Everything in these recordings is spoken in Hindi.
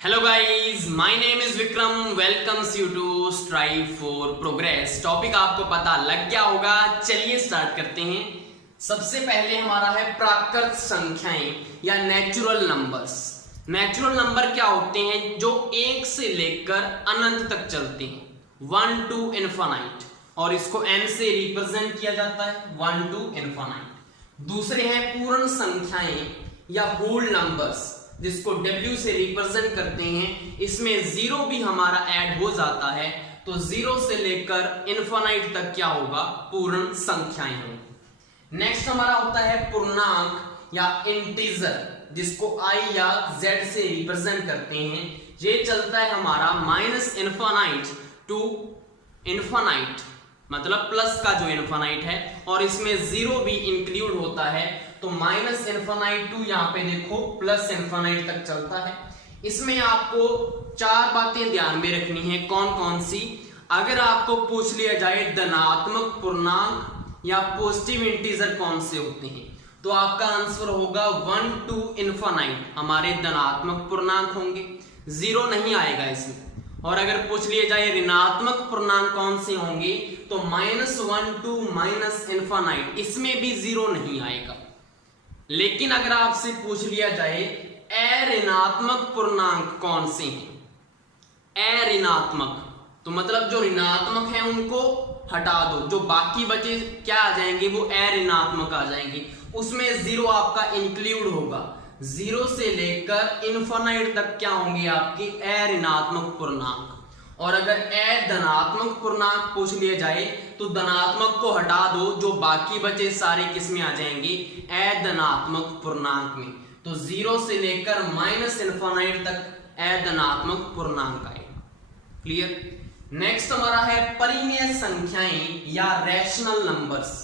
Hello guys, my name is Vikram, welcomes you to strive for progress. Topic आपको पता लग गया होगा, चलिए स्टार्ट करते हैं। सबसे पहले हमारा है प्राकृत संख्याएं या नेचुरल नंबर्स। नेचुरल नंबर क्या होते हैं? जो एक से लेकर अनंत तक चलते हैं, 1 टू इनफाइनाइट, और इसको n से रिप्रेजेंट किया जाता है, 1 टू इनफाइनाइट। दूसरे हैं पूर्ण संख्याएं या होल नंबर्स, जिसको W से रिप्रेजेंट करते हैं। इसमें जीरो भी हमारा ऐड हो जाता है, तो जीरो से लेकर इनफाइनाइट तक क्या होगा? पूर्ण संख्याएं होंगी। नेक्स्ट हमारा होता है पूर्णांक या इंटीजर, जिसको I या Z से रिप्रेजेंट करते हैं। ये चलता है हमारा माइनस इनफाइनाइट टू इनफाइनाइट, मतलब प्लस का जो इनफाइनाइट है, और इसमें जीरो भी इंक्लूड होता है, तो माइनस इनफाइनाइट टू यहाँ पे देखो प्लस इनफाइनाइट तक चलता है। इसमें आपको चार बातें ध्यान में रखनी है। कौन कौन सी? अगर आपको पूछ लिया जाए धनात्मक पूर्णांक या पॉजिटिव इंटीजर कौन से होते हैं, तो आपका आंसर होगा 1 टू इनफाइनाइट हमारे धनात्मक पूर्णांक होंगे, जीरो नहीं आएगा इसमें। और अगर पूछ लिया जाए ऋणात्मक पूर्णांक कौन से होंगे, तो -1 टू माइनस इनफाइनाइट, इसमें भी जीरो नहीं आएगा। लेकिन अगर आपसे पूछ लिया जाए अऋणात्मक पूर्णांक कौन से हैं, अऋणात्मक, तो मतलब जो ऋणात्मक है उनको हटा दो, जो बाकी बचे क्या आ जाएंगे? वो अऋणात्मक आ जाएंगे। उसमें जीरो आपका इंक्लूड होगा। जीरो से लेकर इनफाइनाइट तक क्या होंगे? आपके अऋणात्मक पूर्णांक। और अगर धनात्मक पूर्णांक पूछ लिया जाए, तो धनात्मक को हटा दो, जो बाकी बचे सारे किस में आ जाएंगे? अधनात्मक पूर्णांक में। तो जीरो से लेकर माइनस इनफाइनाइट तक अधनात्मक पूर्णांक आए। क्लियर? नेक्स्ट हमारा है परिमेय संख्याएं या रैशनल नंबर्स।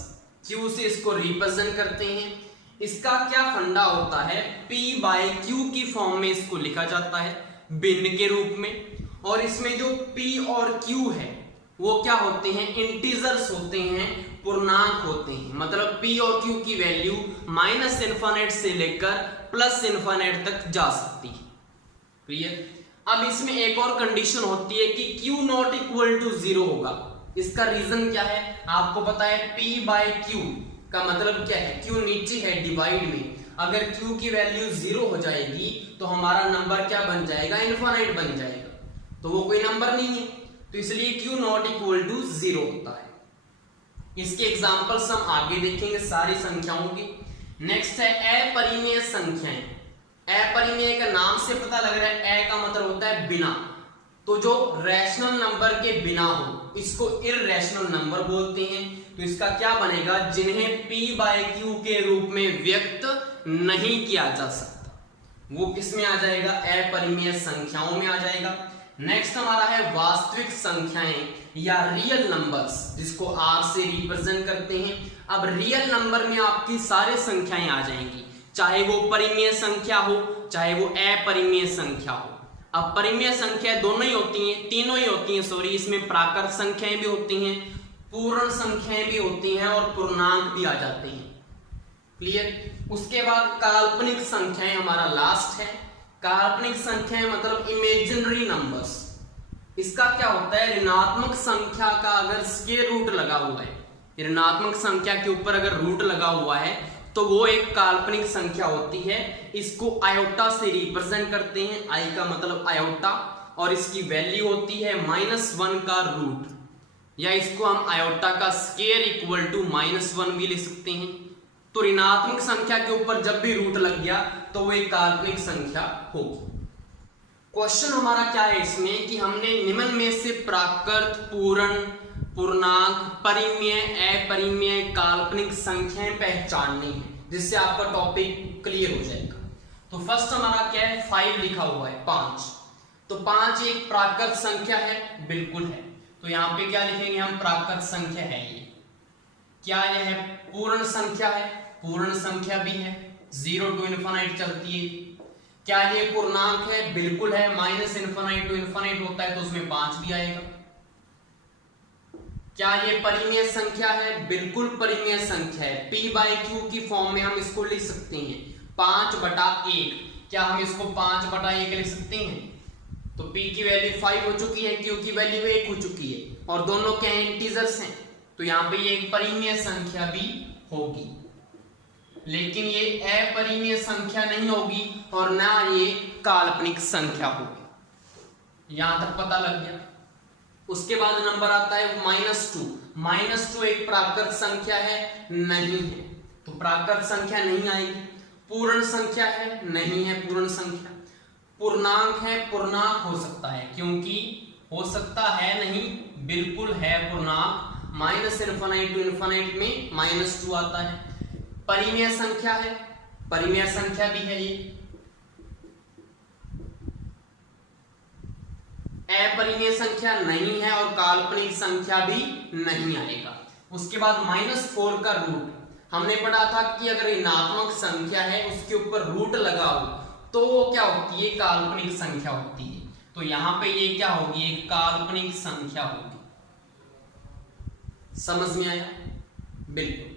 क्यू से इसको रिप्रेजेंट करते हैं। इसका क्या फंडा होता है? P बाय Q की फॉर्म में इसको लिखा जाता है, भिन्न के रूप में। और इसमें जो P और Q है वो क्या होते हैं? इंटीजर्स होते हैं, पूर्णांक होते हैं। मतलब P और Q की वैल्यू माइनस इनफाइनाइट से लेकर प्लस इनफाइनाइट तक जा सकती है। क्लियर? अब इसमें एक और कंडीशन होती है कि Q not equal to zero होगा। इसका रीजन क्या है? आपको पता है P बाय Q का मतलब क्या है? Q नीचे है डिवाइड में, अगर Q की वैल्यू जीरो हो जाएगी तो हमारा नंबर क्या बन जाएगा? इनफाइनाइट बन जाएगा, तो वो कोई नंबर नहीं है, तो इसलिए Q not equal to zero होता है। इसके एग्जांपल्स हम आगे देखेंगे सारी संख्याओं की। नेक्स्ट है अपरिमेय संख्याएं। अपरिमेय का नाम से पता लग रहा है, अ का मतलब होता है बिना, तो जो रैशनल नंबर के बिना हो इसको इररैशनल नंबर बोलते हैं। तो इसका क्या बनेगा? जिन्हें P बाय Q के रूप में व्यक्त नहीं किया जा सकता, वो किस में आ जाएगा? अपरिमेय संख्याओं में आ जाएगा। नेक्स्ट हमारा है वास्तविक संख्याएं या रियल नंबर्स, जिसको R से रिप्रेजेंट करते हैं। अब रियल नंबर में आपकी सारे संख्याएं आ जाएंगी, चाहे वो परिमेय संख्या हो चाहे वो अपरिमेय संख्या हो। अब परिमेय संख्या दोनों ही होती हैं, तीनों ही होती हैं, सॉरी, इसमें प्राकृत संख्याएं भी होती हैं, पूर्ण संख्याएं भी होती हैं, और पूर्णांक भी आ जाते हैं। क्लियर? उसके बाद काल्पनिक संख्याएं हमारा लास्ट है। काल्पनिक संख्याएं मतलब इमेजिनरी नंबर्स। इसका क्या होता है? ऋणात्मक संख्या का अगर स्क्वायर रूट लगा हुआ है, ऋणात्मक संख्या के ऊपर अगर रूट लगा हुआ है, तो वो एक काल्पनिक संख्या होती है। इसको आयोटा से रिप्रेजेंट करते हैं, आई का मतलब आयोटा, और इसकी वैल्यू होती है -1 का रूट, या इसको हम आयोटा का स्क्वायर इक्वल टू -1 भी लिख सकते हैं। तो ऋणात्मक संख्या के ऊपर जब भी रूट लग गया तो वो एक काल्पनिक संख्या होगी। क्वेश्चन हमारा क्या है इसमें कि हमने निम्न में से प्राकृत, पूर्ण, पूर्णांक, परिमेय, अपरिमेय, काल्पनिक संख्याएं पहचाननी है, जिससे आपका टॉपिक क्लियर हो जाएगा। तो फर्स्ट हमारा क्या है? 5 लिखा हुआ है, 5। तो 5 एक प्राकृत संख्या है, बिल्कुल है। तो यहाँ पे क्या लिखेंगे हम? प्राकृत संख्या है ये। क्या यह है? पूर्ण संख्या है, पूर्ण संख्या भी है, 0 टू इनफाइनाइट चलती है। क्या ये पूर्णांक है? बिल्कुल है, माइनस इनफाइनाइट टू इनफाइनाइट होता है, तो उसमें 5 भी आएगा। क्या ये परिमेय संख्या है? बिल्कुल परिमेय संख्या है, P बाय Q की फॉर्म में हम इसको लिख सकते हैं, 5/1। क्या हम इसको 5/1 लिख सकते हैं? तो p की वैल्यू 5 हो चुकी है, q की वैल्यू 1 हो चुकी है, और दोनों क्या है, इंटीजर्स हैं, तो यहाँ पे ये एक परिमेय संख्या भी होगी, लेकिन ये अपरिमेय संख्या नहीं होगी और ना ये काल्पनिक संख्या होगी। यहां तक पता लग गया। उसके बाद नंबर आता है -2। -2 एक प्राकृत संख्या है, नहीं है, तो प्राकृत संख्या नहीं आएगी। पूर्ण संख्या है, नहीं है पूर्ण संख्या। पूर्णांक है, पूर्णांक हो सकता है, क्योंकि हो सकता है नहीं, बिल्कुल है पूर्णांक। -∞ to ∞ में -2 आता है। परिमेय संख्या है, परिमेय संख्या भी है ये। अपरिमेय संख्या नहीं है और काल्पनिक संख्या भी नहीं आएगा। उसके बाद -4 का रूट, हमने पढ़ा था कि अगर ऋणात्मक संख्या है उसके ऊपर रूट लगाओ तो वो क्या होती है, काल्पनिक संख्या होती है। तो यहां पे ये क्या होगी, एक काल्पनिक संख्या होगी। समझ में आया? बिल्कुल।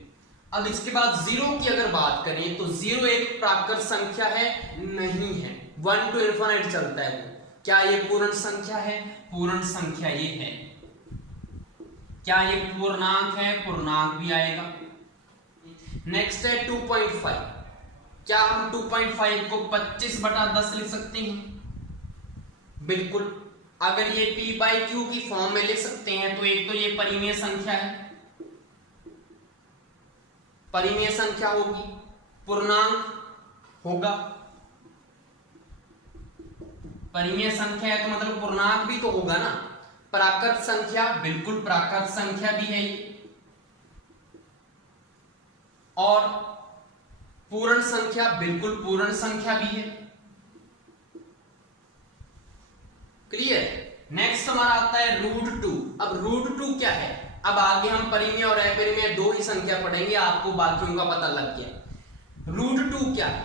अब इसके बाद 0 की अगर बात करें तो 0 एक प्राकृत संख्या है, नहीं है, 1 to ∞ चलता है वो। क्या ये पूर्ण संख्या है? पूर्ण संख्या ये है। क्या ये पूर्णांक है? पूर्णांक भी आएगा। नेक्स्ट है 2.5। क्या हम 2.5 को 25/10 लिख सकते हैं? बिल्कुल। अगर ये p/q की फॉर्म में लिख सकते हैं तो एक तो ये परिमेय संख्या है, परिमेय संख्या होगी, पूर्णांक होगा। परिमेय संख्या है तो मतलब पूर्णांक भी तो होगा ना। प्राकृत संख्या, बिल्कुल प्राकृत संख्या भी है ये, और पूर्ण संख्या, बिल्कुल पूर्ण संख्या भी है। क्लियर? नेक्स्ट हमारा आता है √2। अब √2 क्या है? अब आगे हम परिमेय और अपरिमेय दो ही संख्या पढ़ेंगे, आपको बाकियों का पता लग गया। √2 क्या है?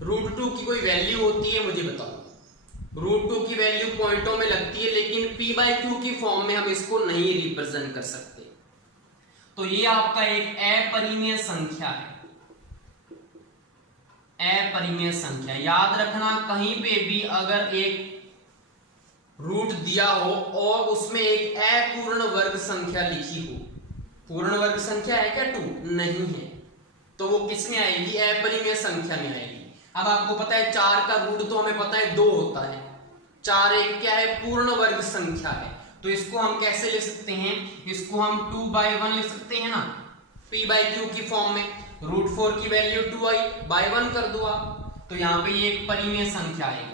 √2 की कोई वैल्यू होती है, मुझे बताओ। √2 की वैल्यू पॉइंटों में लगती है, लेकिन p/q की फॉर्म में हम इसको नहीं रिप्रेजेंट कर सकते। तो ये आपका एक अपरिमेय संख्या है, अपरिमेय संख्या। याद रखना, कहीं पे भी अगर एक रूट दिया हो और उसमें एक अपूर्ण वर्ग संख्या लिखी हो, पूर्ण वर्ग संख्या है क्या 2? नहीं है, तो वो किस में आएगी? अपरिमेय संख्या में आएगी। अब आपको पता है 4 का रूट तो हमें पता है 2 होता है। 4 एक क्या है? पूर्ण वर्ग संख्या है। तो इसको हम कैसे लिख सकते हैं? इसको हम 2/1 लिख सकते हैं ना, p/q की फॉर्म में। √4 की वैल्यू 2/1 कर दो आप, तो यहाँ पे ये एक परिमेय संख्या आएगा।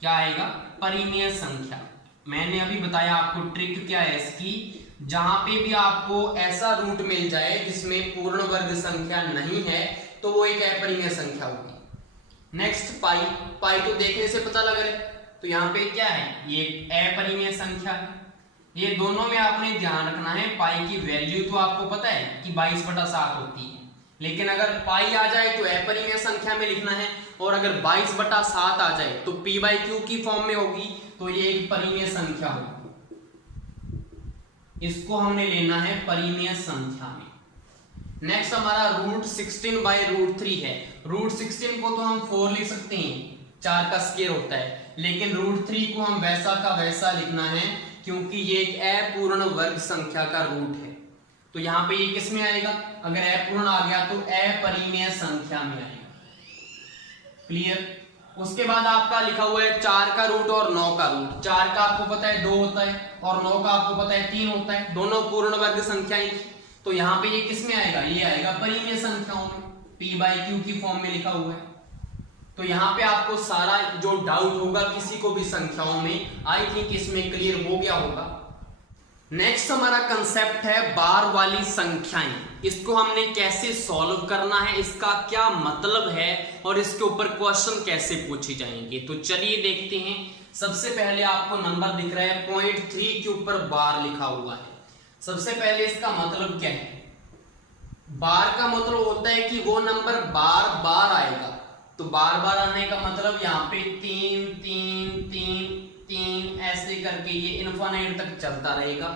क्या आएगा? परिमेय संख्या। मैंने अभी बताया आपको ट्रिक क्या है इसकी, जहां पे भी आपको ऐसा रूट मिल जाए जिसमें पूर्ण वर्ग संख्या नहीं है तो वो एक अपरिमेय संख्या होगी। नेक्स्ट पाई। पाई तो देखने से पता लग रहा है, तो यहाँ पे क्या है? ये अपरिमेय संख्या है। ये दोनों में आपने ध्यान रखना है, पाई की वैल्यू तो आपको पता है कि 22/7 होती है, लेकिन अगर पाई आ जाए तो अपरिमेय संख्या में लिखना है, और अगर 22/7 आ जाए तो p/q की फॉर्म में होगी, तो ये एक परिमेय संख्या होगी। इसको हमने लेना है परिमेय संख्या में। नेक्स्ट हमारा √16/√3 है। √16 को तो हम 4 लिख सकते हैं, 4 का स्क्वायर होता है, लेकिन √3 को हम वैसा का वैसा लिखना है, क्योंकि ये एक अपूर्ण वर्ग संख्या का रूट है। तो यहाँ पे ये किस में आएगा? अगर अपूर्ण आ गया तो अपरिमेय संख्या में आएगा। क्लियर? उसके बाद आपका लिखा हुआ है 4 का रूट और 9 का रूट। 4 का आपको पता है 2 होता है और 9 का आपको पता है 3 होता है, दोनों पूर्ण वर्ग संख्याएं। तो यहाँ पे ये किस में आएगा? ये आएगा परिमेय संख्याओं में, p/q की फॉर्म में लिखा हुआ है। तो यहाँ पे आपको सारा जो डाउट होगा किसी को भी संख्याओं में, आई थिंक इसमें क्लियर हो गया होगा। नेक्स्ट हमारा कंसेप्ट है बार वाली संख्याएं। इसको हमने कैसे सॉल्व करना है, इसका क्या मतलब है और इसके ऊपर क्वेश्चन कैसे पूछे जाएंगे, तो चलिए देखते हैं। सबसे पहले आपको नंबर दिख रहा है 0.3 के ऊपर बार लिखा हुआ है। सबसे पहले इसका मतलब क्या है? बार का मतलब होता है कि वो नंबर बार बार आएगा। तो बार बार आने का मतलब यहाँ पे 3 3 3 3 ऐसे करके ये इनफाइनाइट तक चलता रहेगा।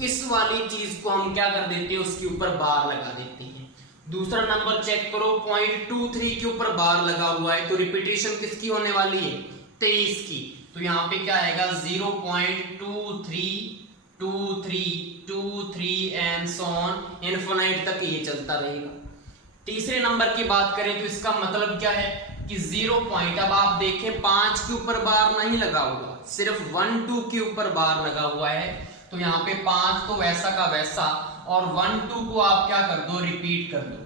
इस वाली चीज को हम क्या कर देते हैं? उसके ऊपर बार लगा देते हैं। दूसरा नंबर चेक करो, 0.23 के ऊपर बार लगा हुआ है, तो रिपीटेशन किसकी होने वाली है? 23 की। तो यहाँ पे क्या आएगा 0.232323 एंड सो ऑन इनफिनिट तक ये चलता रहेगा। तीसरे नंबर की बात करें तो इसका मतलब क्या है कि 0 पॉइंट, अब आप देखें 5 के ऊपर बार नहीं लगा हुआ, सिर्फ 1 2 के ऊपर बार लगा हुआ है। तो यहाँ पे 5 तो वैसा का वैसा और 1 2 को आप क्या कर दो, रिपीट कर दो।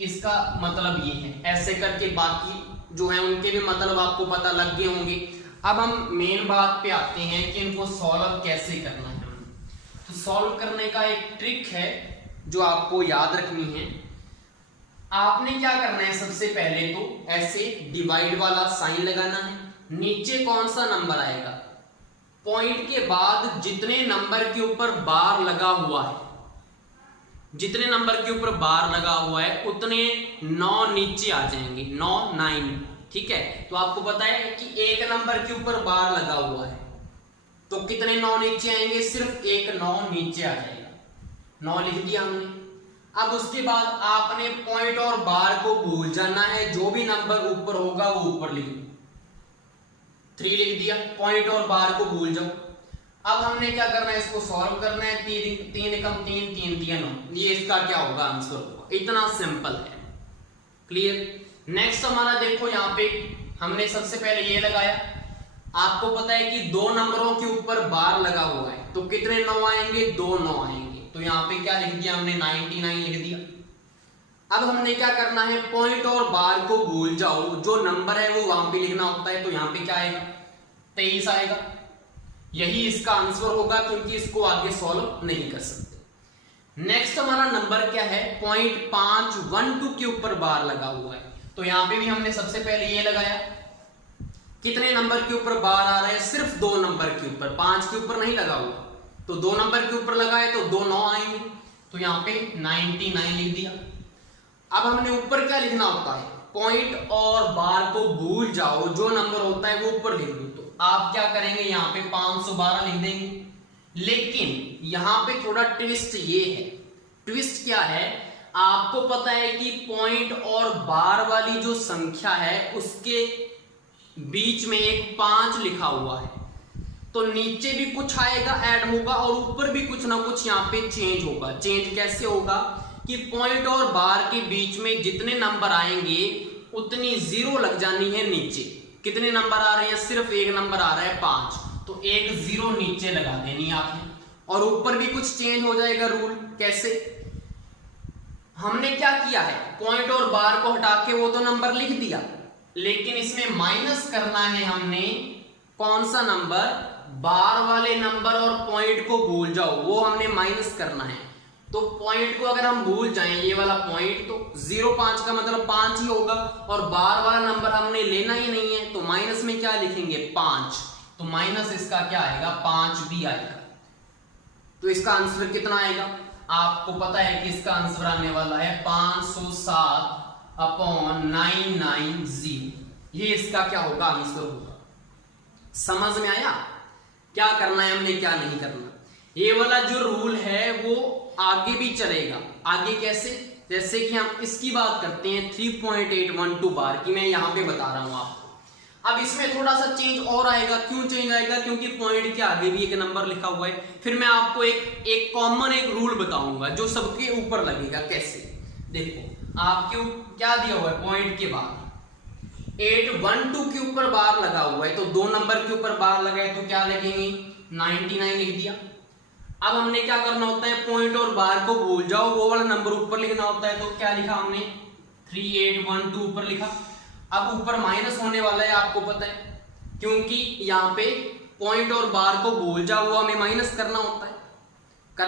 इसका मतलब ये है। ऐसे करके बाकी जो है उनके भी मतलब आपको पता लग गए होंगे। अब हम मेन बात पे आते हैं कि इनको सॉल्व कैसे करना है। तो सॉल्व करने का एक ट्रिक है जो आपको याद रखनी है। आपने क्या करना है, सबसे पहले तो ऐसे डिवाइड वाला साइन लगाना है। नीचे कौन सा नंबर आएगा, पॉइंट के बाद जितने नंबर के ऊपर बार लगा हुआ है, जितने नंबर के ऊपर बार लगा हुआ है उतने 9 नीचे आ जाएंगे, 9 9। ठीक है, तो आपको पता है कि एक नंबर के ऊपर बार लगा हुआ है तो कितने 9 नीचे आएंगे, सिर्फ एक 9 नीचे आ जाएगा। 9 लिख दिया हमने। अब उसके बाद आपने पॉइंट और बार को भूल जाना है, जो भी नंबर ऊपर होगा वो ऊपर लिख दो। 3 लिख दिया, पॉइंट और बार को भूल जाओ। अब हमने क्या करना है, इसको सॉल्व करना है। 3 एकम 3 3 3 9, ये इसका क्या होगा, आंसर होगा। इतना सिंपल है। क्लियर। नेक्स्ट हमारा देखो, यहाँ पे हमने सबसे पहले ये लगाया। आपको पता है कि 2 नंबरों के ऊपर बार लगा हुआ है तो कितने 9 आएंगे, 2 9 आएंगे। तो यहाँ पे क्या लिख दिया हमने, 99 लिख दिया। अब हमने क्या करना है, पॉइंट और बार को भूल जाओ, जो नंबर है वो वहां पे लिखना होता है। तो यहाँ पे क्या आएगा, 23 आएगा। यही इसका आंसर होगा, क्योंकि इसको आगे सॉल्व नहीं कर सकते। नेक्स्ट हमारा नंबर क्या है, पॉइंट 5 1 2 के ऊपर बार लगा हुआ है। तो यहाँ पे भी हमने सबसे पहले ये लगाया। कितने नंबर के ऊपर बार आ रहा है, सिर्फ 2 नंबर के ऊपर, 5 के ऊपर नहीं लगा हुआ। तो 2 नंबर के ऊपर लगाए तो 2 9 आएंगे। तो यहाँ पे 99 लिख दिया। अब हमने ऊपर क्या लिखना होता है, पॉइंट और बार को भूल जाओ, जो नंबर होता है वो ऊपर लिख दो। तो आप क्या करेंगे, यहाँ पे 512 लिख देंगे। लेकिन यहाँ पे थोड़ा ट्विस्ट ये है। ट्विस्ट क्या है, आपको पता है कि पॉइंट और बार वाली जो संख्या है उसके बीच में एक 5 लिखा हुआ है, तो नीचे भी कुछ आएगा, ऐड होगा, और ऊपर भी कुछ ना कुछ यहाँ पे चेंज होगा। चेंज कैसे होगा कि पॉइंट और बार के बीच में जितने नंबर आएंगे उतनी 0 लग जानी है नीचे। कितने नंबर आ रहे हैं, सिर्फ एक नंबर आ रहा है 5, तो एक 0 नीचे लगा देनी आपने, और ऊपर भी कुछ चेंज हो जाएगा। रूल कैसे, हमने क्या किया है, पॉइंट और बार को हटा के वो तो नंबर लिख दिया, लेकिन इसमें माइनस करना है हमने कौन सा नंबर, बार वाले नंबर और पॉइंट को भूल जाओ, वो हमने माइनस करना है। तो पॉइंट को अगर हम भूल जाएं, ये वाला पॉइंट, तो 0.5 का मतलब 5 ही होगा, और बार वाला नंबर हमने लेना ही नहीं है, तो माइनस में क्या लिखेंगे, 5। तो माइनस इसका क्या आएगा, 5 भी आएगा। तो इसका आंसर कितना आएगा, आपको पता है कि इसका आंसर आने वाला है 507/990। ये इसका क्या होगा, आंसर होगा। समझ में आया क्या करना है हमने, क्या नहीं करना। ये वाला जो रूल है वो आगे भी चलेगा। आगे कैसे, जैसे कि हम इसकी बात करते हैं 3.812 बार की, मैं यहां पे बता रहा हूं आपको। अब इसमें थोड़ा सा चेंज और आएगा। क्यों चेंज आएगा, क्योंकि पॉइंट के आगे भी एक नंबर लिखा हुआ है। फिर मैं आपको एक कॉमन एक रूल बताऊंगा जो सबके ऊपर लगेगा। कैसे, देखो आपके क्या दिया हुआ है, पॉइंट के बाद 8 1 2 के ऊपर बार लगा हुआ है, तो 2 नंबर के ऊपर बार लगाए तो क्या लगेंगे, 99 लिख दिया। अब हमने क्या करना होता है, पॉइंट और बार को भूल जाओ, वो वाला नंबर ऊपर लिखना होता है। तो क्या लिखा हमने, 3812 ऊपर लिखा। अब ऊपर माइनस होने वाला है, आपको पता है, क्योंकि यहाँ पे पॉइंट और बार को भूल जाओ, वो हमें माइनस करना होता है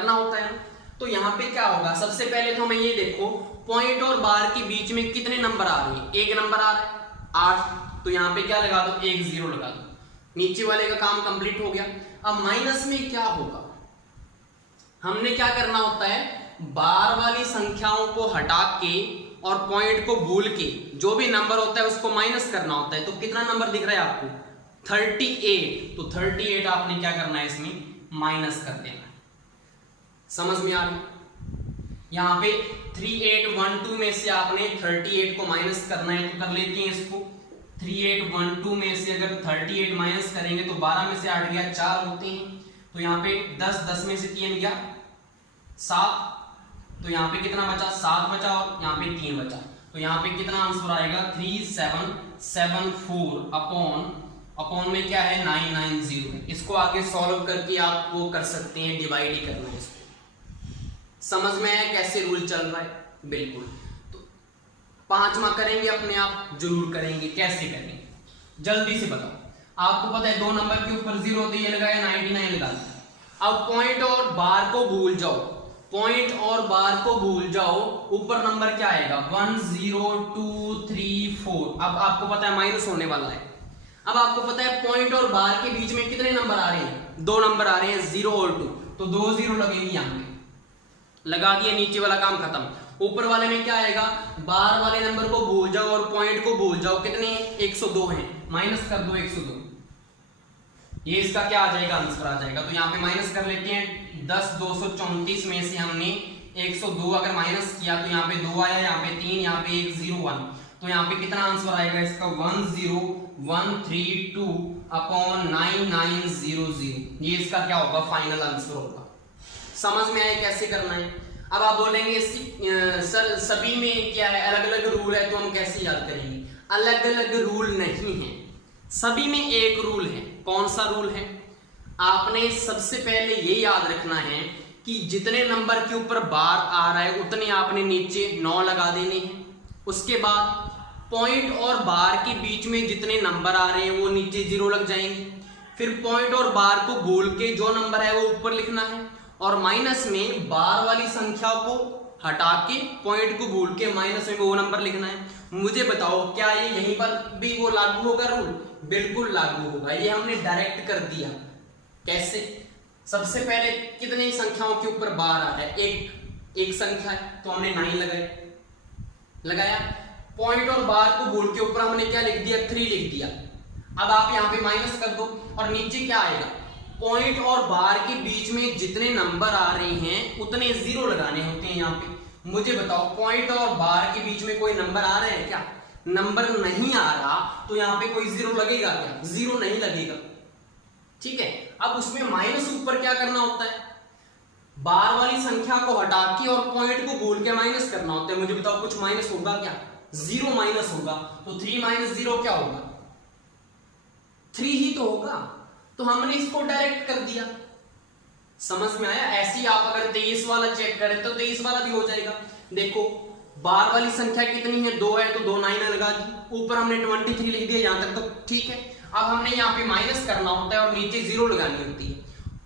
ना। तो यहाँ पे क्या होगा, सबसे पहले तो हमें ये देखो, पॉइंट और बार के बीच में कितने नंबर आ रहे हैं, एक नंबर आ रहा है 8, तो यहाँ पे क्या लगा दो, एक 0 लगा दो। नीचे वाले का काम कंप्लीट हो गया। अब माइनस में क्या होगा, हमने क्या करना होता है, बार वाली संख्याओं को हटा के और पॉइंट को भूल के जो भी नंबर होता है उसको माइनस करना होता है। तो कितना नंबर दिख रहा है आपको, 38। तो 38 आपने क्या करना है, इसमें माइनस कर देना है। समझ में आ रही, यहां पे 3812 में से आपने 38 को माइनस करना है, तो कर लेते हैं इसको। 3812 में से अगर 38 माइनस करेंगे तो 12 में से 8 गया 4 होते हैं, तो यहाँ पे 10 में से 3 गया 7, तो यहाँ पे कितना बचा 7 बचा और यहाँ पे 3 बचा, तो यहाँ पे कितना आंसर आएगा 3774 अपॉन में क्या है 990। इसको आगे सॉल्व करके आप वो कर सकते हैं, डिवाइड ही करना है इसको। समझ में आया कैसे रूल चल रहा है? बिल्कुल। तो 5वां करेंगे अपने आप, जरूर करेंगे। कैसे करेंगे जल्दी से बताओ। आपको पता है 2 नंबर के ऊपर 0 होते, ये लगाया 99 लगा दिया। अब पॉइंट और बार को भूल जाओ, पॉइंट और बार को भूल जाओ, ऊपर नंबर क्या आएगा 1 0 2 3 4। अब आपको पता है माइनस होने वाला है। अब आपको पता है पॉइंट और बार के बीच में कितने नंबर आ रहे हैं, 2 नंबर आ रहे हैं 0 और 2, तो 2 0 लगेंगे यहाँ पे, लगा दिए, नीचे वाला काम खत्म। ऊपर वाले में क्या आएगा, बार वाले नंबर को भूल जाओ और पॉइंट को भूल जाओ, कितने 102 हैं, माइनस कर दो 102, ये इसका क्या आ जाएगा आंसर आ जाएगा। तो यहाँ पे माइनस कर लेते हैं, 10 234 में से हमने 102 अगर माइनस किया तो यहाँ पे 2 आया, यहाँ पे 3, यहाँ पे 1 0 1, तो यहाँ पे कितना आंसर आएगा इसका 10132 अपॉन 9900। ये इसका क्या होगा फाइनल आंसर होगा। समझ में आया कैसे करना है? अब आप बोलेंगे सर सभी में क्या है अलग अलग रूल है, तो हम कैसे याद करेंगे? अलग अलग रूल नहीं है, सभी में एक रूल है। कौन सा रूल है? आपने सबसे पहले ये याद रखना है कि जितने नंबर के ऊपर बार आ रहा है उतने आपने नीचे 9 लगा देने हैं। उसके बाद पॉइंट और बार के बीच में जितने नंबर आ रहे हैं वो नीचे 0 लग जाएंगे। फिर पॉइंट और बार को भूल के जो नंबर है वो ऊपर लिखना है, और माइनस में बार वाली संख्या को हटा के पॉइंट को भूल के माइनस में वो नंबर लिखना है। मुझे बताओ क्या ये यहीं पर भी वो लागू होगा रूल? बिल्कुल लागू होगा। ये हमने डायरेक्ट कर दिया। कैसे? सबसे पहले कितनी संख्याओं के ऊपर बार आ रहा है, एक संख्या है तो हमने 9 लगाया। पॉइंट और बार को भूल के ऊपर हमने क्या लिख दिया 3 लिख दिया। अब आप यहाँ पे माइनस कर दो और नीचे क्या आएगा, पॉइंट और बार के बीच में जितने नंबर आ रहे हैं उतने 0 लगाने होते हैं यहाँ पे। मुझे बताओ पॉइंट और बार के बीच में कोई नंबर आ रहे हैं क्या? नंबर नहीं आ रहा, तो यहाँ पे कोई 0 लगेगा क्या? 0 नहीं लगेगा। ठीक है। अब उसमें माइनस ऊपर क्या करना होता है, बार वाली संख्या को हटा के और पॉइंट को भूल के माइनस करना होता है। मुझे बताओ कुछ माइनस होगा क्या? 0 माइनस होगा, तो 3 माइनस 0 क्या होगा? 3 ही तो होगा। तो हमने इसको डायरेक्ट कर दिया। समझ में आया? ऐसे ही आप अगर 23 वाला चेक करें तो 23 वाला भी हो जाएगा। देखो बार वाली संख्या कितनी है, 2 है, तो 2 9 लगा दी, ऊपर हमने 23 लिख दिया, यहां तक तो ठीक है। अब हमने यहाँ पे माइनस करना होता है और नीचे 0 लगानी होती है।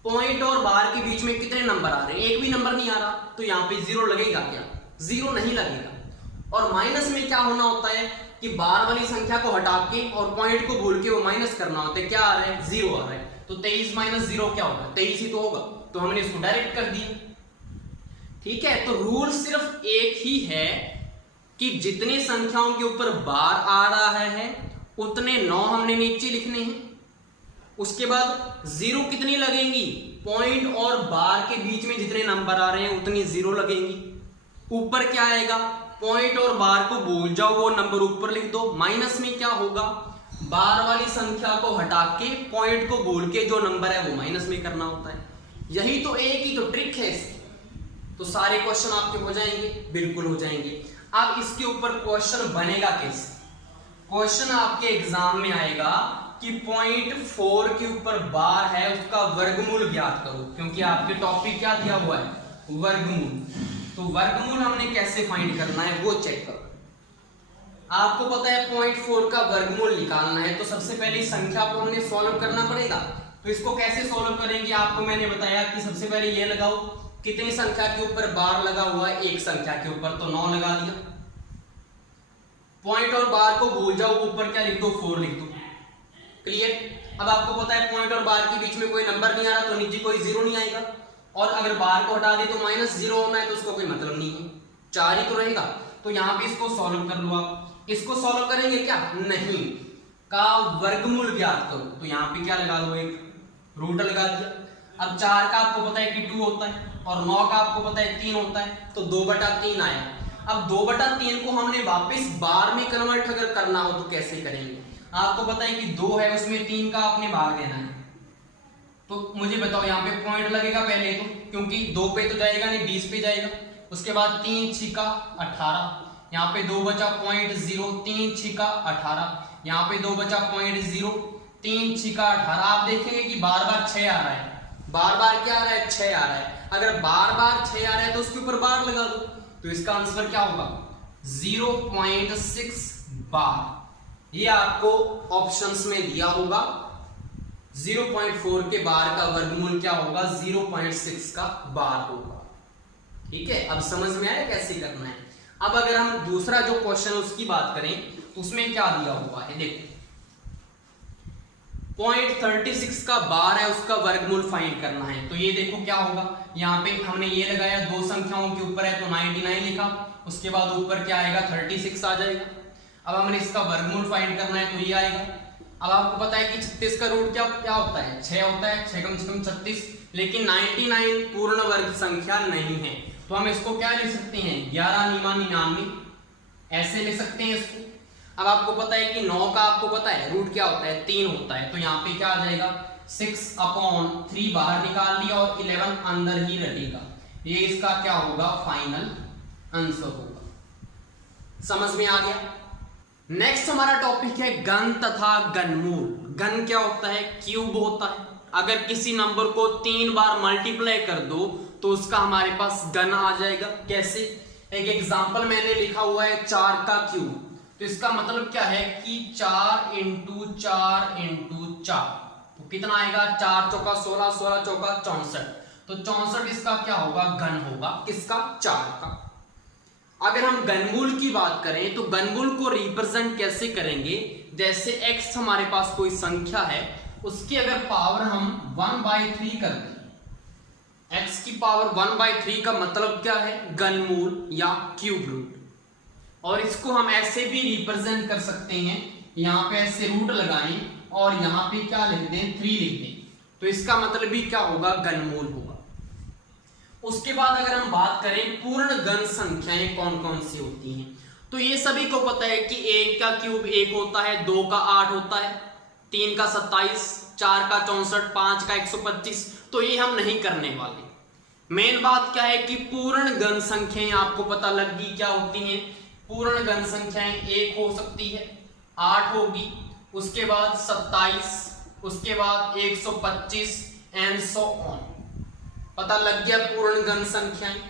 पॉइंट और बार के बीच में कितने नंबर आ रहे हैं, एक भी नंबर नहीं आ रहा, तो यहाँ पे 0 लगेगा क्या? 0 नहीं लगेगा। और माइनस में क्या होना होता है कि बार वाली संख्या को हटा के और पॉइंट को भूल के वो माइनस करना होता है। क्या आ रहा है? 0 आ रहा है, तो 23 माइनस 0 क्या होगा? 23 ही तो होगा, तो हमने इसको डायरेक्ट कर दिया। ठीक है। तो रूल सिर्फ एक ही है कि जितने संख्याओं के ऊपर बार आ रहा है उतने 9 हमने नीचे लिखने हैं। उसके बाद 0 कितनी लगेंगी, पॉइंट और बार के बीच में जितने नंबर आ रहे हैं उतनी 0 लगेंगी। ऊपर क्या आएगा, पॉइंट और बार को भूल जाओ, वो नंबर ऊपर लिख दो। माइनस में क्या होगा, बार वाली संख्या को हटा के पॉइंट को भूल के जो नंबर है वो माइनस में करना होता है। यही तो एक ही तो ट्रिक है इसकी। तो सारे क्वेश्चन आपके हो जाएंगे, बिल्कुल हो जाएंगे। अब इसके ऊपर क्वेश्चन बनेगा कैसे? क्वेश्चन आपके एग्जाम में आएगा कि पॉइंट 4 के ऊपर बार है, उसका वर्गमूल ज्ञात करो, क्योंकि आपके टॉपिक क्या दिया हुआ है, वर्गमूल। तो वर्गमूल हमने कैसे फाइंड करना है वो चेक करो। आपको पता है पॉइंट 4 का वर्गमूल निकालना है, तो सबसे पहले संख्या को हमने सॉल्व करना पड़ेगा। तो इसको कैसे सॉल्व करेंगे, आपको मैंने बताया कि सबसे पहले ये लगाओ, कितनी संख्या के ऊपर बार लगा हुआ है, एक संख्या के ऊपर, तो 9 लगा दिया। पॉइंट और बार को भूल जाओ, ऊपर क्या लिख दो, 4 लिख दो। क्लियर? अब आपको पता है पॉइंट और बार के बीच में कोई नंबर नहीं आ रहा, तो नीचे कोई 0 नहीं आएगा, और अगर बार को हटा दे तो -0 होना है, तो उसको कोई मतलब नहीं है, 4 ही तो रहेगा। तो यहाँ पे इसको सॉल्व कर लो। आप इसको सॉल्व करेंगे क्या? नहीं, का वर्गमूल ज्ञात करो। तो यहाँ पे क्या लगा दो, एक रूट लगा दिया। अब 4 का आपको पता है कि 2 होता है, और 9 का आपको पता है 3 होता है, तो 2/3 आया। अब 2/3 को हमने वापस बार में कन्वर्ट अगर करना हो तो कैसे करेंगे? आपको पता है कि 2 है, उसमें 3 का आपने भाग देना है। तो मुझे बताओ यहाँ पे पॉइंट लगेगा पहले तो, क्योंकि 2 पे तो जाएगा नहीं, 20 पे जाएगा। उसके बाद 3 छिका 18, यहाँ पे 2 बचा 0.0, 3 छिका 18, यहाँ पे 2 बचा 0.0, 3 छिका 18। आप देखेंगे कि बार बार 6 आ रहा है, बार बार क्या आ रहा है, 6 आ रहा है। अगर बार बार 6 आ रहा है तो उसके ऊपर बार लगा दो, तो इसका आंसर क्या होगा 0.6 बार। ये आपको ऑप्शंस में दिया होगा। 0.4 के बार का वर्गमूल क्या होगा, 0.6 का बार होगा। ठीक है, अब समझ में आया कैसे करना है। अब अगर हम दूसरा जो क्वेश्चन उसकी बात करें तो उसमें क्या दिया हुआ है, देखो 0.36 का बार है, उसका वर्गमूल फाइंड करना है। तो ये देखो क्या होगा, यहाँ पे हमने ये लगाया, 2 संख्याओं के ऊपर है तो 99 लिखा, उसके बाद ऊपर क्या आएगा 36 आ जाएगा। अब हमने इसका वर्गमूल फाइंड करना है तो ये आएगा। अब आपको पता है कि 36 का रूट क्या होता है, 6 होता है, 6 कम से कम 36, लेकिन 99 पूर्ण वर्ग संख्या नहीं है, तो हम इसको क्या लिख सकते हैं 11 नीमा 99, ऐसे लिख सकते हैं इसको। अब आपको पता है कि 9 का आपको पता है रूट क्या होता है, 3 होता है, तो यहाँ पे क्या आ जाएगा 6/3 बाहर निकाल लिया और 11 अंदर ही रहेगा। ये इसका क्या होगा फाइनल आंसर होगा। समझ में आ गया। नेक्स्ट हमारा टॉपिक है घन तथा घनमूल। घन क्या होता है, क्यूब होता है। अगर किसी नंबर को 3 बार मल्टीप्लाई कर दो तो उसका हमारे पास घन आ जाएगा। कैसे, एक एग्जांपल मैंने लिखा हुआ है 4 का क्यूब, तो इसका मतलब क्या है कि 4 × 4 × 4, तो कितना आएगा 4 चौका 16, 16 चौका 64, तो 64 इसका क्या होगा घन होगा, किसका 4 का। अगर हम घनमूल की बात करें तो घनमूल को रिप्रेजेंट कैसे करेंगे, जैसे x हमारे पास कोई संख्या है, उसकी अगर पावर हम 1/3 कर दें, x की पावर 1/3 का मतलब क्या है घनमूल या क्यूब रूट। और इसको हम ऐसे भी रिप्रेजेंट कर सकते हैं, यहाँ पे ऐसे रूट लगाएं और यहाँ पे क्या लिख दें 3 लिख दें, तो इसका मतलब भी क्या होगा घनमूल होगा। उसके बाद अगर हम बात करें पूर्ण घन संख्याएं कौन कौन सी होती हैं, तो ये सभी को पता है कि 1 का क्यूब 1 होता है, 2 का 8 होता है, 3 का 27, 4 का 64, 5 का 125, तो ये हम नहीं करने वाले। मेन बात क्या है कि पूर्ण घन संख्याएं आपको पता लग गई क्या होती हैं। पूर्ण घन संख्याएं 1 हो सकती है, 8 होगी, उसके बाद 27, उसके बाद 125 एंड सो ऑन। पता लग गया पूर्ण घन संख्याएं।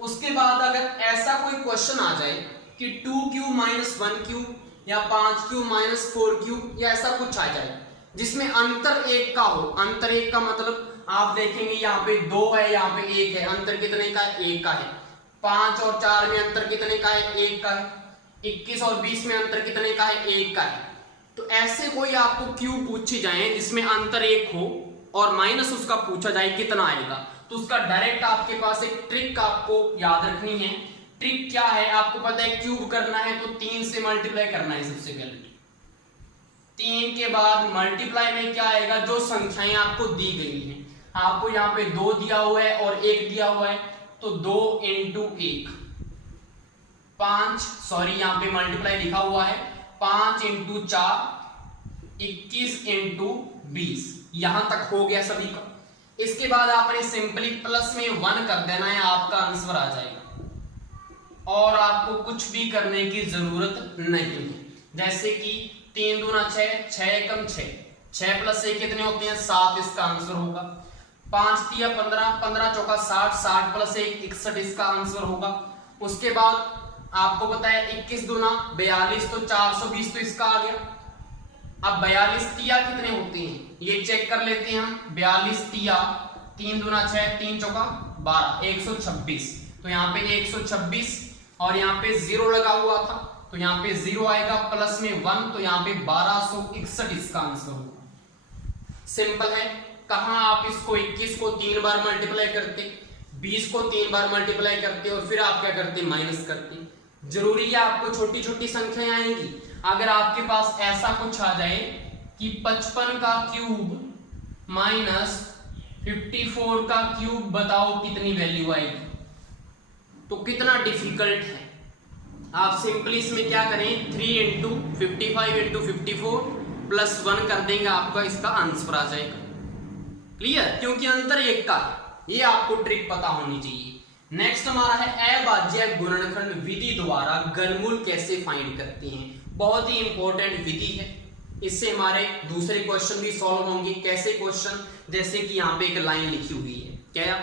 उसके बाद अगर ऐसा कोई क्वेश्चन आ जाए कि 2³ - 1³ या 5³ - 4³ या ऐसा कुछ आ जाए जिसमें अंतर 1 का हो, अंतर 1 का मतलब आप देखेंगे यहाँ पे 2 है, यहाँ पे 1 है, अंतर कितने का है 1 का है। 5 और 4 में अंतर कितने का है 1 का है। 21 और 20 में अंतर कितने का है 1 का है। तो ऐसे कोई आपको क्यूब पूछी जाए जिसमें अंतर 1 हो और माइनस उसका पूछा जाए कितना आएगा, तो उसका डायरेक्ट आपके पास एक ट्रिक आपको याद रखनी है। ट्रिक क्या है, आपको पता है क्यूब करना है तो 3 से मल्टीप्लाई करना है। सबसे पहले 3 के बाद मल्टीप्लाई में क्या आएगा, जो संख्याएं आपको दी गई हैं, आपको यहाँ पे 2 दिया हुआ है और 1 दिया हुआ है, तो 2 × 1 5, सॉरी यहाँ पे मल्टीप्लाई लिखा हुआ है, 5 × 4 21 × 20, यहां तक हो गया सभी का। इसके बाद आपने सिंपली प्लस में 1 कर देना है, आपका आंसर आ जाएगा और आपको कुछ भी करने की जरूरत नहीं है। जैसे कि 3 दूना 6, 6 एकम 6, 6 + 1 कितने होते हैं 7, इसका आंसर होगा। 5 × 3 = 15, 15 चौका 60, 60 + 1 61, इसका आंसर होगा। उसके बाद आपको पता है 21 दूना 42, तो 420, तो इसका आ गया। अब 42 तिया कितने होते हैं ये चेक कर लेते हैं हम। 42 तिया 3 दूना 6, 3 चौका 12, 126, तो यहाँ पे 126 और यहाँ पे 0 लगा हुआ था, तो यहाँ पे 0 आएगा, प्लस में 1, तो यहाँ पे 1261 इसका आंसर होगा। सिंपल है। कहां आप इसको 21 को 3 बार मल्टीप्लाई करते, 20 को 3 बार मल्टीप्लाई करते और फिर आप क्या करते माइनस करते। जरूरी है आपको छोटी छोटी संख्याएं आएंगी। अगर आपके पास ऐसा कुछ आ जाए कि 55 का क्यूब माइनस 54 का क्यूब, बताओ कितनी वैल्यू आएगी, तो कितना डिफिकल्ट है। आप सिंपली इसमें क्या करें 3 इंटू 55 इंटू 54 प्लस 1 कर देंगे, आपका इसका आंसर आ जाएगा। क्लियर, क्योंकि अंतर एक का है, ये आपको ट्रिक पता होनी चाहिए। नेक्स्ट हमारा है अभाज्य गुणनखंड विधि द्वारा घनमूल कैसे फाइंड करते हैं। बहुत ही इंपॉर्टेंट विधि है, इससे हमारे दूसरे क्वेश्चन भी सॉल्व होंगे। कैसे क्वेश्चन, जैसे कि यहाँ पे एक लाइन लिखी हुई है, क्या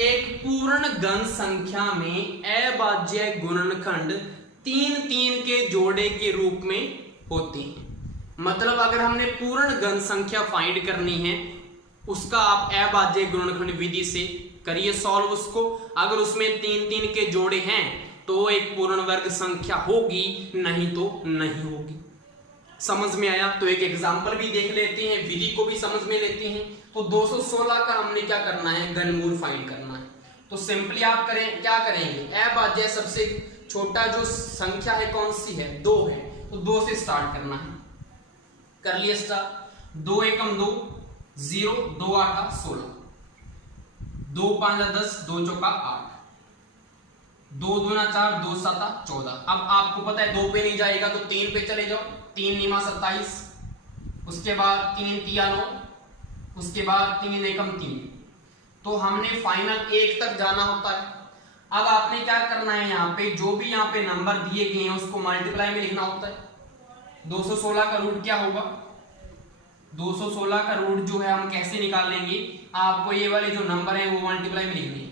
एक पूर्ण घन संख्या में अभाज्य गुणनखंड 3 के जोड़े के रूप में होते हैं। मतलब अगर हमने पूर्ण घन संख्या फाइंड करनी है, उसका आप अभाज्य गुणनखंड विधि से करिए सॉल्व उसको। अगर उसमें 3 के जोड़े हैं तो एक पूर्ण वर्ग संख्या होगी, नहीं तो नहीं होगी। समझ में आया? तो एक एग्जांपल भी देख लेते हैं, विधि को भी समझ में लेते हैं। तो 216 का हमने क्या करना है, घनमूल फाइंड करना है। तो सिंपली आप क्या करेंगे, अभाज्य सबसे छोटा जो संख्या है कौन सी है, 2 है, तो 2 से स्टार्ट करना है। कर लिया स्टार्ट, 2 एकम 2 0, 2 8 16, 2 5 10, 2 चौका 8, 2 दूना 4, 2 7 14। अब आपको पता है 2 पे नहीं जाएगा तो 3 पे चले जाओ, 3 निमा 27, उसके बाद 3 तिया 9, उसके बाद 3 एकम 3। तो हमने फाइनल 1 तक जाना होता है। अब आपने क्या करना है, यहाँ पे जो भी यहाँ पे नंबर दिए गए हैं उसको मल्टीप्लाई में लिखना होता है। 216 का रूट क्या होगा, 216 का रूट जो है हम कैसे निकाल लेंगे, आपको ये वाले जो नंबर है वो मल्टीप्लाई में लिखने हैं।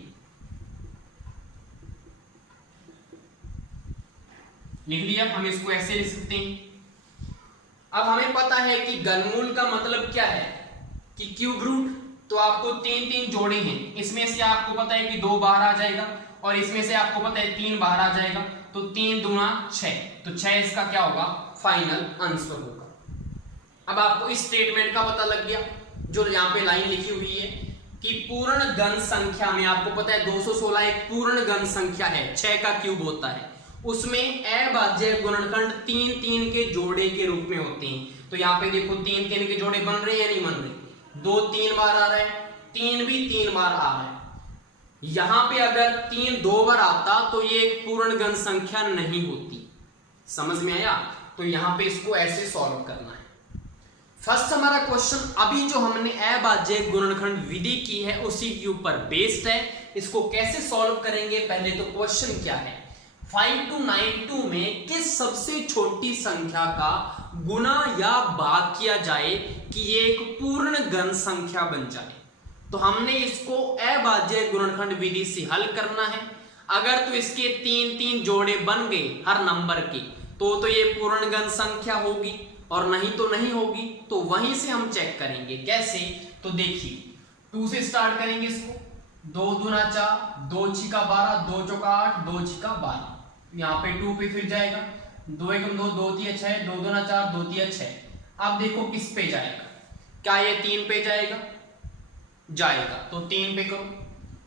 लिख लिया, हम इसको ऐसे लिख सकते हैं। अब हमें पता है कि घनमूल का मतलब क्या है कि क्यूब रूट, तो आपको 3 जोड़े हैं, इसमें से आपको पता है कि 2 बाहर आ जाएगा और इसमें से आपको पता है 3 बाहर आ जाएगा, तो 3 दूना 6, तो 6 इसका क्या होगा, फाइनल आंसर होगा। अब आपको इस स्टेटमेंट का पता लग गया, जो यहाँ पे लाइन लिखी हुई है कि पूर्ण घन संख्या में, आपको पता है 216 एक पूर्ण घन संख्या है, 6 का क्यूब होता है, उसमें अभाज्य गुणनखंड 3 के जोड़े के रूप में होते हैं। तो यहाँ पे देखो 3 के जोड़े बन रहे हैं या नहीं बन रहे, 2 3 बार आ रहा है, 3 भी 3 बार आ रहा है। यहां पे अगर 3 2 बार आता तो ये एक पूर्ण घन संख्या नहीं होती। समझ में आया? तो यहां पे इसको ऐसे सॉल्व करना है। फर्स्ट हमारा क्वेश्चन अभी जो हमने अभाज्य गुणनखंड विधि की है उसी के ऊपर बेस्ड है। इसको कैसे सॉल्व करेंगे, पहले तो क्वेश्चन क्या है, 5292 में किस सबसे छोटी संख्या का गुना या भाग किया जाए कि ये एक पूर्ण घन संख्या बन जाए। तो हमने इसको अभाज्य गुणनखंड विधि से हल करना है। अगर तो इसके 3 जोड़े बन गए हर नंबर के, तो ये पूर्ण घन संख्या होगी, और नहीं तो नहीं होगी। तो वहीं से हम चेक करेंगे कैसे, तो देखिए 2 से स्टार्ट करेंगे इसको, 2 दूना 4, 2 छिका 12, 2 चौका 8, 2 छिका 12, यहाँ पे 2 पे फिर जाएगा, 2 एकम 2, 2 तिया 6, 2 दूना 4, 2 तिया 6। अब देखो किस पे जाएगा, क्या ये 3 पे जाएगा, जाएगा, तो 3 पे करो,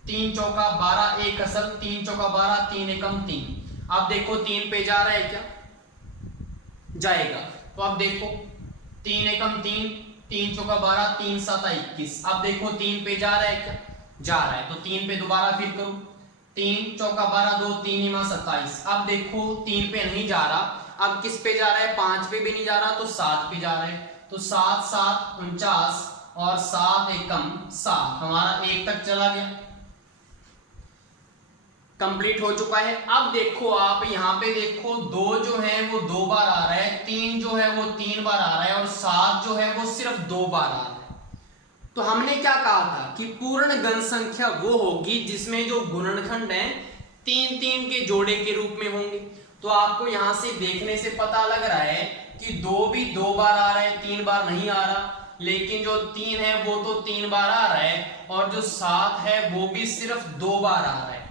3 चौका 12, 1 असल, 3 चौका 12, 3 एकम 3। अब देखो 3 पे जा रहा है क्या, जाएगा। तो अब देखो 3 एकम 3, 3 चौका 12, 3 7 21। अब देखो 3 पे जा रहा है क्या, जा रहा है, तो 3 पे दोबारा फिर करो, 3 चौका 12, 2 3 निमा 27। अब देखो 3 पे नहीं जा रहा, अब किस पे जा रहा है, 5 पे भी नहीं जा रहा, तो 7 पे जा रहा है, तो 7 7 49 और 7 एकम 7, हमारा 1 तक चला गया, कंप्लीट हो चुका है। अब देखो आप यहाँ पे देखो 2 जो है वो 2 बार आ रहा है, 3 जो है वो 3 बार आ रहा है, और 7 जो है वो सिर्फ 2 बार आ रहा है। तो हमने क्या कहा था कि पूर्ण घन संख्या वो होगी जिसमें जो गुणनखंड है 3 के जोड़े के रूप में होंगे। तो आपको यहां से देखने से पता लग रहा है कि 2 भी 2 बार आ रहा है, 3 बार नहीं आ रहा, लेकिन जो 3 है वो तो 3 बार आ रहा है, और जो 7 है वो भी सिर्फ 2 बार आ रहा है।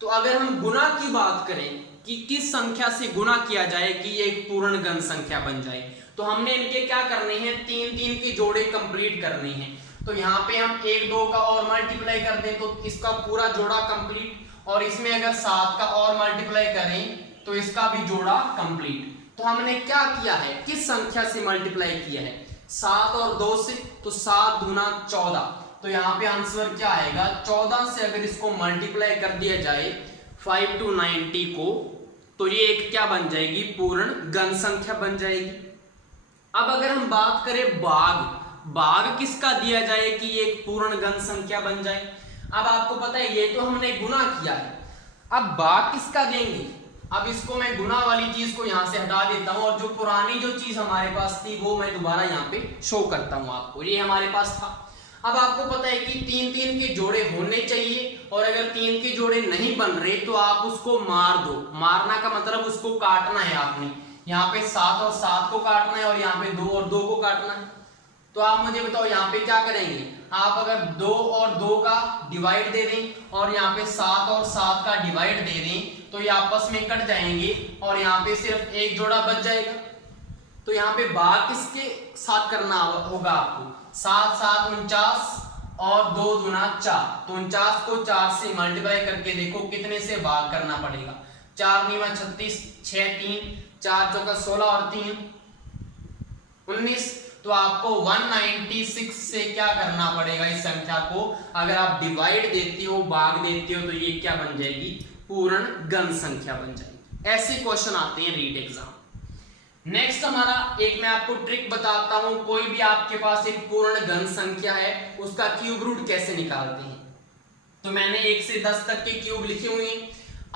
तो अगर हम गुना की बात करें कि किस संख्या से गुना किया जाए कि ये एक पूर्ण घन संख्या बन जाए, तो हमने इनके क्या करने हैं, 3 के जोड़े कंप्लीट करने हैं। तो यहाँ पे हम 1 2 का और मल्टीप्लाई कर दें तो इसका पूरा जोड़ा कंप्लीट, और इसमें अगर 7 का और मल्टीप्लाई करें तो इसका भी जोड़ा कंप्लीट। तो हमने क्या किया है, किस संख्या से मल्टीप्लाई किया है, 7 और 2 से, तो 7 दूना 14। तो यहाँ पे आंसर क्या आएगा, 14 से अगर इसको मल्टीप्लाई कर दिया जाए 5290 को, तो ये एक क्या बन जाएगी, पूर्ण घन संख्या बन जाएगी। अब अगर हम बात करें बाघ किसका दिया जाए कि ये एक पूर्ण घन संख्या बन जाए। अब आपको पता है ये तो हमने गुना किया है, अब बाघ किसका देंगे। अब इसको मैं गुना वाली चीज को यहां से हटा देता हूं और जो पुरानी जो चीज हमारे पास थी वो मैं दोबारा यहाँ पे शो करता हूं आपको। ये हमारे पास था। अब आपको पता है कि 3-3 के जोड़े होने चाहिए और अगर 3 के जोड़े नहीं बन रहे तो आप उसको मार दो। मारना का मतलब उसको काटना है आपने। यहाँ पे 7 और 7 को काटना है और यहाँ पे 2 और 2 को काटना है। तो आप मुझे बताओ यहाँ पे क्या करेंगे। आप अगर 2 और 2 का डिवाइड दे दें और यहाँ पे 7 और 7 का डिवाइड दे दें तो ये आपस में कट जाएंगे और यहाँ पे सिर्फ एक जोड़ा बच जाएगा। तो यहाँ पे भाग किसके साथ करना होगा आपको, 7 7 49 और 2 दूना 4। तो 49 को 4 से मल्टीप्लाई करके देखो कितने से भाग करना पड़ेगा। 4 दूना 36, 6 3, 4 चौका 16 और 3 19। तो आपको 196 से क्या करना पड़ेगा इस संख्या को। अगर आप डिवाइड देते हो, भाग देते हो तो ये क्या बन जाएगी, पूर्ण घन संख्या बन जाएगी। ऐसे क्वेश्चन आते हैं रीट एग्जाम। नेक्स्ट हमारा एक मैं आपको ट्रिक बताता हूं। कोई भी आपके पास एक पूर्ण घन संख्या है उसका क्यूब रूट कैसे निकालते हैं। तो मैंने 1 से 10 तक के क्यूब लिखे हुए हैं।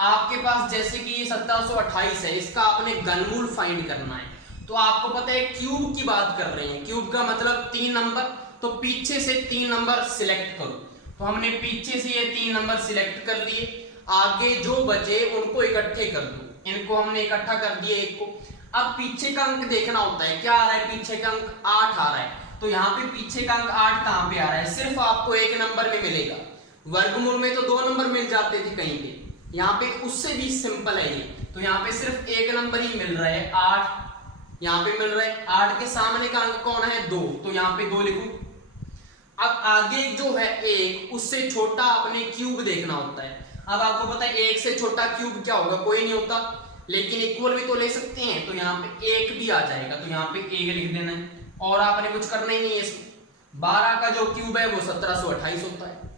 आपके पास जैसे कि ये 1728 है, इसका आपने घनमूल फाइंड करना है। तो आपको पता है क्यूब की बात कर रहे हैं, क्यूब का मतलब 3 नंबर। तो पीछे से 3 नंबर सिलेक्ट करो। तो हमने पीछे से ये 3 नंबर सिलेक्ट कर लिए। आगे जो बचे उनको इकट्ठे कर दो। इनको हमने इकट्ठा कर दिया एक को। अब पीछे का अंक देखना होता है, क्या आ रहा है, पीछे का अंक 8 आ रहा है। तो यहाँ पे पीछे का अंक 8 कहां पे आ रहा है, सिर्फ आपको एक नंबर में मिलेगा। वर्गमूल में तो 2 नंबर मिल जाते थे कहीं पे, यहाँ पे उससे भी सिंपल है ये। तो यहाँ पे सिर्फ एक नंबर ही मिल रहा है, 8 यहाँ पे मिल रहा है। 8 के सामने का अंक कौन है, 2। तो यहाँ पे 2 लिखूं। अब आगे जो है 1, उससे छोटा अपने क्यूब देखना होता है। अब आपको पता है 1 से छोटा क्यूब क्या होगा, कोई नहीं होता, लेकिन इक्वल भी तो ले सकते हैं। तो यहाँ पे 1 भी आ जाएगा। तो यहाँ पे 1 लिख देना है और आपने कुछ करना ही नहीं है इसमें। 12 का जो क्यूब है वो 1728 होता है,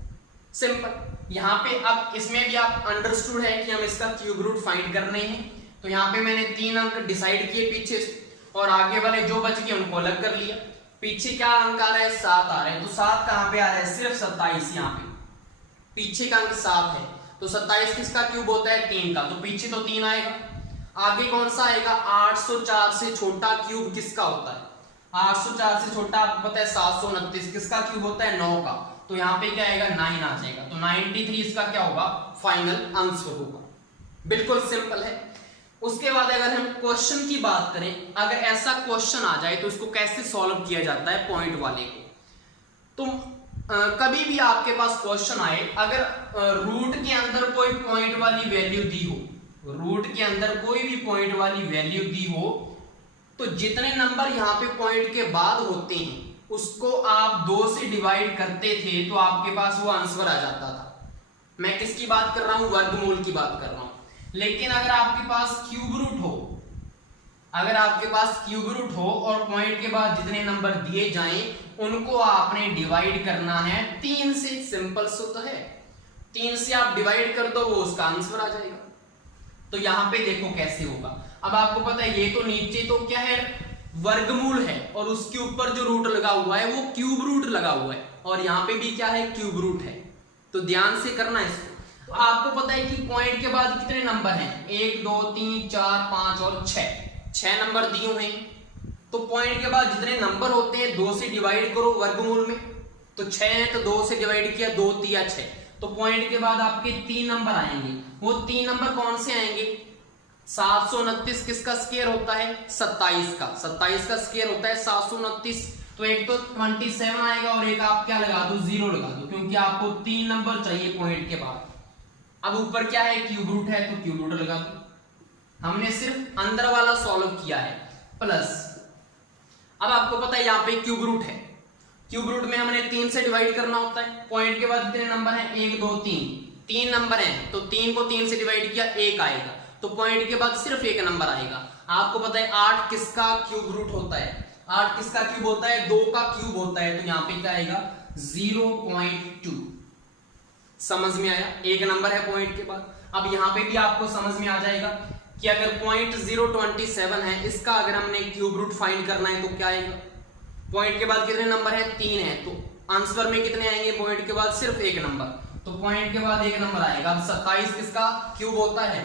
सिंपल। यहाँ पे अब इसमें भी आप अंडरस्टूड है कि हम इसका क्यूब रूट फाइंड करने हैं। तो यहाँ पे मैंने 3 अंक डिसाइड किए पीछे से और आगे वाले जो बच गए उनको अलग कर लिया। पीछे क्या अंक आ रहा है, 7 आ रहा है। तो 7 कहां पे आ रहा है, सिर्फ 27 यहाँ पे। पीछे का अंक 7 है तो 27 किसका क्यूब होता है, 3 का। तो पीछे तो 3 आएगा। आगे कौन सा आएगा, 804 से छोटा क्यूब किसका होता है। 804 से छोटा आपको पता है 729 किसका क्यूब होता है, 9 का। तो यहाँ पे क्या आएगा, 9 आ जाएगा। तो 93 इसका क्या होगा, फाइनल आंसर होगा। बिल्कुल सिंपल है। उसके बाद अगर हम क्वेश्चन की बात करें, अगर ऐसा क्वेश्चन आ जाए तो उसको कैसे सॉल्व किया जाता है पॉइंट वाले को। तो कभी भी आपके पास क्वेश्चन आए, अगर रूट के अंदर कोई पॉइंट वाली वैल्यू दी हो, रूट के अंदर कोई भी पॉइंट वाली वैल्यू दी हो, तो जितने नंबर यहाँ पे पॉइंट के बाद होते हैं उसको आप 2 से डिवाइड करते थे तो आपके पास वो आंसर आ जाता था। मैं किसकी बात कर रहा हूं, वर्गमूल की बात कर रहा हूं। लेकिन अगर आपके पास क्यूब रूट हो, अगर आपके पास क्यूब रूट हो और पॉइंट के बाद जितने नंबर दिए जाएं उनको आपने डिवाइड करना है 3 से। सिंपल सो तो है, 3 से आप डिवाइड कर दो वो उसका आंसर आ जाएगा। तो यहां पे देखो कैसे होगा। अब आपको पता है ये तो नीचे तो क्या है, वर्गमूल है और उसके ऊपर जो रूट लगा हुआ है वो क्यूब रूट लगा हुआ है और यहाँ पे भी क्या है, क्यूब रूट है। तो ध्यान से करना है इसको। तो आपको पता है कि पॉइंट के बाद कितने नंबर हैं, 1 2 3 4 5 और 6 नंबर दिए हुए हैं। तो पॉइंट के बाद जितने नंबर होते हैं 2 से डिवाइड करो वर्गमूल में। तो 6 है तो 2 से डिवाइड किया, 2 3 6। तो पॉइंट के बाद आपके 3 नंबर आएंगे। वो 3 नंबर कौन से आएंगे, 729 किसका स्क्वायर होता है, 27 का। 27 का स्क्वायर होता है 729। तो एक तो 27 आएगा और एक आप क्या लगा दो, 0 लगा दो, क्योंकि आपको 3 नंबर चाहिए पॉइंट के बाद। अब ऊपर क्या है, क्यूब रूट है तो क्यूब रूट लगा दो। हमने सिर्फ अंदर वाला सॉल्व किया है प्लस। अब आपको पता है यहाँ पे क्यूब रूट है, क्यूब रूट में हमने 3 से डिवाइड करना होता है। पॉइंट के बाद कितने नंबर हैं, 1 2 3 नंबर हैं। तो 3 को 3 से डिवाइड किया, 1 आएगा। तो पॉइंट के बाद सिर्फ 1 नंबर आएगा। आपको पता है 8 किसका क्यूब रूट होता है, 8 किसका क्यूब होता है, 2 का क्यूब होता है। तो यहाँ पे क्या आएगा, 0.2। समझ में आया, 1 नंबर है पॉइंट के बाद। अब यहाँ पे भी आपको समझ में आ जाएगा कि अगर 0.027 है, इसका अगर हमने क्यूब रूट फाइंड करना है तो क्या आएगा? पॉइंट के बाद कितने नंबर है? 3 है, तो आंसर में कितने आएंगे? पॉइंट के बाद सिर्फ एक नंबर, तो पॉइंट के बाद एक नंबर आएगा। अब 27 किसका क्यूब होता है?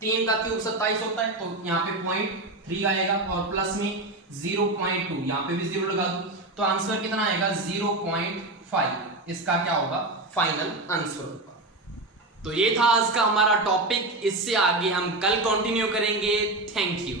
3 का क्यूब 27 होता है, तो यहाँ पे 0.3 आएगा और प्लस में 0.2, यहाँ पे भी 0 लगा दो, तो आंसर कितना आएगा? 0.5। इसका क्या होगा? फाइनल आंसर होगा। तो ये था आज का हमारा टॉपिक, इससे आगे हम कल कंटिन्यू करेंगे। Thank you.